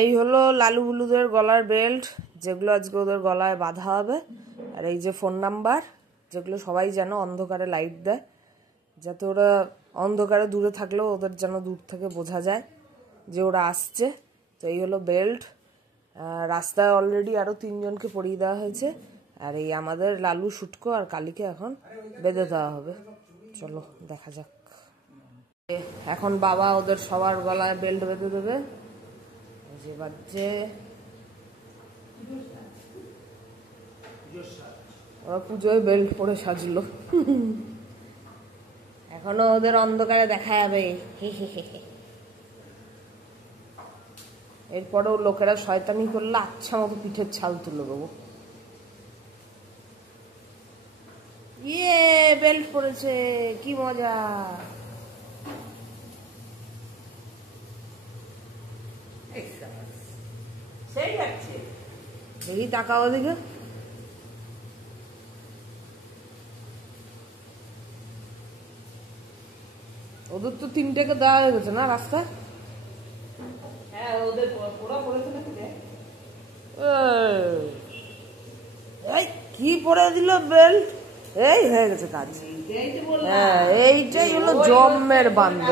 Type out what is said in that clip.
এই হলো লালু বুলুদের গলার বেল্ট, যেগুলো আজকে ওদের গলায় বাঁধা হবে। আর এই যে ফোন নাম্বার, যেগুলো সবাই যেন অন্ধকারে লাইট দেয়, যাতে ওরা অন্ধকারে দূরে থাকলেও ওদের যেন দূর থেকে বোঝা যায় যে ওরা আসছে। তো এই হলো বেল্ট। রাস্তায় অলরেডি আরও 3 জনকে পরিয়ে দেওয়া হয়েছে। আর এই আমাদের লালু, শুটকো আর কালীকে এখন বেঁধে দেওয়া হবে। চলো দেখা যাক। এখন বাবা ওদের সবার গলায় বেল্ট বেঁধে দেবে। যে বাজছে, ওরা পুজোয় বেল্ট পরে সাজলো। এখনো ওদের অন্ধকারে দেখা যাবে। এরপরেও লোকেরা শয়তানি করলে আচ্ছা মতো পিঠের ছাল তুলে দেবো। ইয়ে, বেল্ট পরেছে, কি মজা। দেখি তাকাও দিকে। ওদের তো 3টেকে দেওয়া হয়ে গেছে না রাস্তায়। হ্যাঁ, ওদের কি পরে দিল বেল্ট। এই হয়ে গেছে কাজ। হ্যাঁ, এইটাই হলো জম্মের বান্ধব।